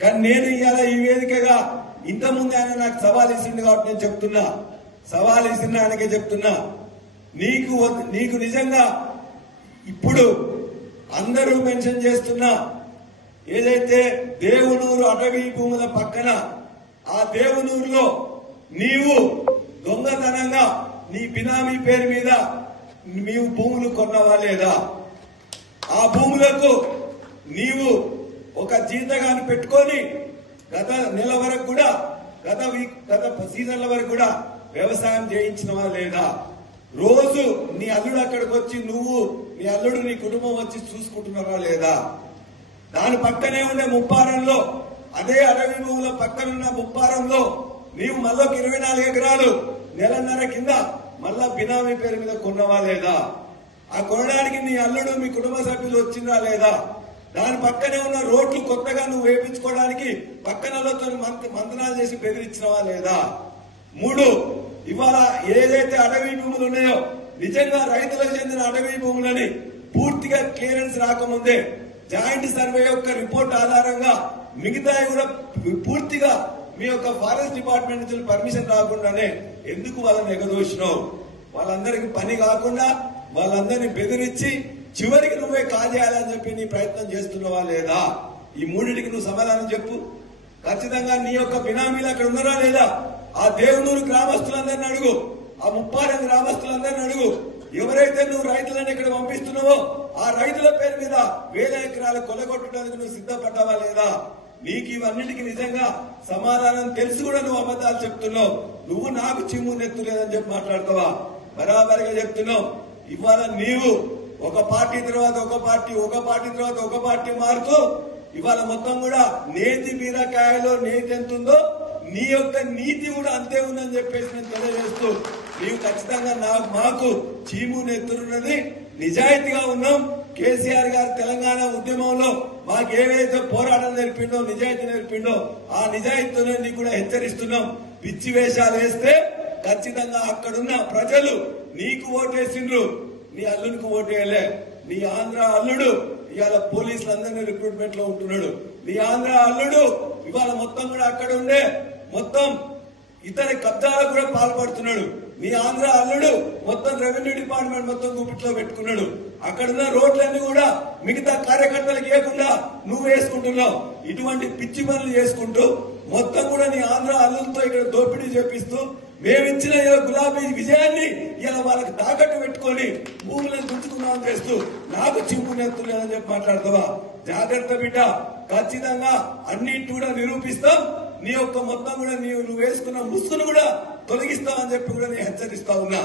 కానీ నేను ఇవాళ ఈ వేదికగా ఇంతకుముందు ఆయన నాకు సవాల్ ఇచ్చింది కాబట్టి నేను చెప్తున్నా, సవాల్ ఇచ్చిన ఆయనకే చెప్తున్నా, నీకు నిజంగా ఇప్పుడు అందరూ మెన్షన్ చేస్తున్నా ఏదైతే దేవునూరు అటవీ భూముల పక్కన ఆ దేవునూరులో నీవు దొంగతనంగా నీ బినామీ పేరు మీద నీవు భూములు కొన్నవా లేదా? ఆ భూములకు నీవు ఒక జీతగాన్ని పెట్టుకొని గత నెల వరకు కూడా గత సీజన్ల వరకు కూడా వ్యవసాయం చేయించినవా లేదా? రోజు నీ అల్లుడు అక్కడికి వచ్చి నువ్వు నీ అల్లుడు నీ కుటుంబం వచ్చి చూసుకుంటున్నావా లేదా? దాని పక్కనే ఉండే ముప్పారంలో అదే అడవి భూముల పక్కనున్న ముప్పారంలో నీవు మళ్ళొక 24 ఎకరాలు నెలన్నర కింద మళ్ళా బినామీ పేరు మీద కొన్నవా లేదా? ఆ కొనడానికి నీ అల్లుడు మీ కుటుంబ సభ్యులు వచ్చిందా లేదా? దాని పక్కనే ఉన్న రోడ్లు కొత్తగా నువ్వు వేయించుకోవడానికి పక్కనలతో మంతనాలు చేసి బెదిరించినవా లేదా? 3, ఇవాళ ఏదైతే అడవి భూములు ఉన్నాయో నిజంగా రైతులకు చెందిన అడవి భూములని పూర్తిగా క్లియరెన్స్ రాకముందే జాయింట్ సర్వే యొక్క రిపోర్ట్ ఆధారంగా మిగతా కూడా పూర్తిగా మీ యొక్క ఫారెస్ట్ డిపార్ట్మెంట్ నుంచి పర్మిషన్ రాకుండానే ఎందుకు వాళ్ళని ఎగదోసినావు? వాళ్ళందరికీ పని కాకుండా వాళ్ళందరినీ బెదిరించి చివరికి నువ్వే కాజేయాలని చెప్పి నీ ప్రయత్నం చేస్తున్నావా లేదా? ఈ మూడింటికి నువ్వు సమాధానం చెప్పు. ఖచ్చితంగా నీ యొక్క బినామీలు అక్కడ ఉన్నారా లేదా? ఆ దేవునూరు గ్రామస్తులందరినీ అడుగు, ఆ ముప్పారం గ్రామస్తులందరినీ అడుగు. ఎవరైతే నువ్వు రైతులను ఇక్కడ పంపిస్తున్నావో ఆ రైతుల పేరు మీద 1000 ఎకరాలు కొలగొట్టడానికి నువ్వు సిద్ధపడ్డావా లేదా? నీకు ఇవన్నిటికీ నిజంగా సమాధానం తెలిసి కూడా నువ్వు అబద్ధాలు చెప్తున్నావు. నువ్వు నాకు చిమ్ము నెత్తు లేదని చెప్పి మాట్లాడతావా? బరాబరిగా చెప్తున్నావు. ఇవాళ నీవు ఒక పార్టీ తర్వాత ఒక పార్టీ, ఒక పార్టీ తర్వాత ఒక పార్టీ మారుతూ ఇవాళ మొత్తం కూడా నేతి బీరకాయలో నేతి ఎంత ఉందో నీ యొక్క నీతి కూడా అంతే ఉందని చెప్పేసి నేను తెలియజేస్తూ నీవు ఖచ్చితంగా మాకు చీము నెత్తురున్నది. నిజాయితీగా ఉన్నాం. కేసీఆర్ గారు తెలంగాణ ఉద్యమంలో మాకు ఏవైతే పోరాటం నేర్పిండో, నిజాయితీ నేర్పిండో ఆ నిజాయితీతోనే నీకు కూడా హెచ్చరిస్తున్నాం. పిచ్చి వేషాలు వేస్తే ఖచ్చితంగా అక్కడున్న ప్రజలు నీకు ఓటేసిండ్రు, నీ అల్లునికి ఓటేయలే. నీ ఆంధ్ర అల్లుడు ఇవాళ పోలీసులందరినీ రిక్రూట్మెంట్ లో ఉంటున్నాడు. నీ ఆంధ్ర అల్లుడు ఇవాళ మొత్తం కూడా అక్కడ ఉండే మొత్తం ఇతర కబ్జాలకు కూడా పాల్పడుతున్నాడు. నీ ఆంధ్ర అల్లుడు మొత్తం రెవెన్యూ డిపార్ట్మెంట్ మొత్తం గుప్పిట్లో పెట్టుకున్నాడు. అక్కడున్న రోడ్లన్నీ కూడా మిగతా కార్యకర్తలకు ఇవ్వకుండా నువ్వు వేసుకుంటున్నావు. ఇటువంటి పిచ్చి పనులు చేసుకుంటూ మొత్తం కూడా నీ ఆంధ్ర అల్లులతో ఇక్కడ దోపిడీ చేపిస్తూ మేమిచ్చిన గులాబీ విజయాన్ని ఇలా వాళ్ళకి తాకట్టు పెట్టుకొని భూములను గుంజుకున్నామని చేస్తూ నాకు చింపు నెత్తులేదని చెప్పి మాట్లాడతావా? జాగ్రత్త బిడ్డ. ఖచ్చితంగా అన్నిటి కూడా నిరూపిస్తాం. నీ యొక్క మొత్తం కూడా నువ్వు వేసుకున్న ముసుగును కూడా తొలగిస్తామని చెప్పి కూడా నేను హెచ్చరిస్తా ఉన్నా.